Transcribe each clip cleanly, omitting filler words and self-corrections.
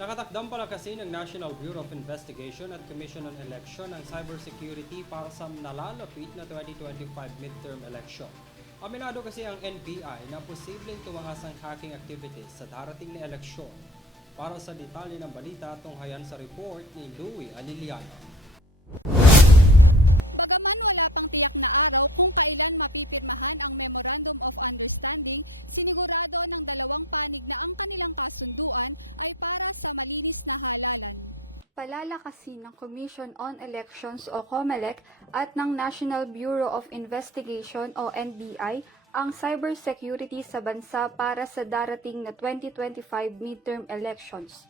Nakatakdang pala kasi ng National Bureau of Investigation at Commission on Election ang cybersecurity para sa nalalapit na 2025 midterm election. Aminado kasi ang NBI na posibleng tumakas ang hacking activities sa darating na eleksyon. Para sa detalye ng balita, tunghayan sa report ni Louie Aliliano. Palalakasin ng Commission on Elections o COMELEC at ng National Bureau of Investigation o NBI ang cybersecurity sa bansa para sa darating na 2025 midterm elections.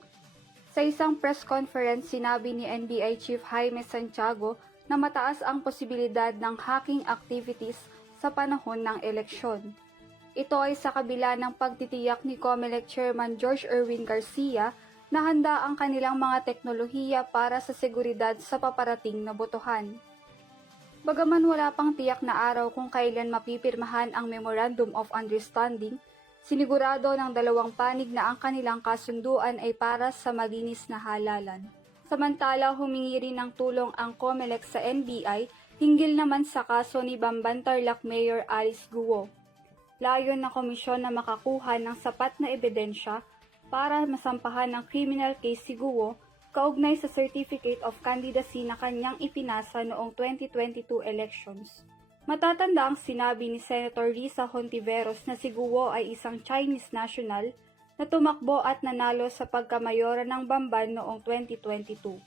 Sa isang press conference, sinabi ni NBI Chief Jaime Santiago na mataas ang posibilidad ng hacking activities sa panahon ng eleksyon. Ito ay sa kabila ng pagtitiyak ni COMELEC Chairman George Erwin Garcia na handa ang kanilang mga teknolohiya para sa seguridad sa paparating na botohan. Bagaman wala pang tiyak na araw kung kailan mapipirmahan ang Memorandum of Understanding, sinigurado ng dalawang panig na ang kanilang kasunduan ay para sa malinis na halalan. Samantala, humingi rin ng tulong ang COMELEC sa NBI hinggil naman sa kaso ni Bamban Tarlac Mayor Alice Guo. Layon ng komisyon na makakuha ng sapat na ebidensya para masampahan ng criminal case si Guo kaugnay sa Certificate of Candidacy na kanyang ipinasa noong 2022 elections. Matatanda ang sinabi ni Senator Risa Hontiveros na si Guo ay isang Chinese national na tumakbo at nanalo sa pagkamayora ng Bamban noong 2022.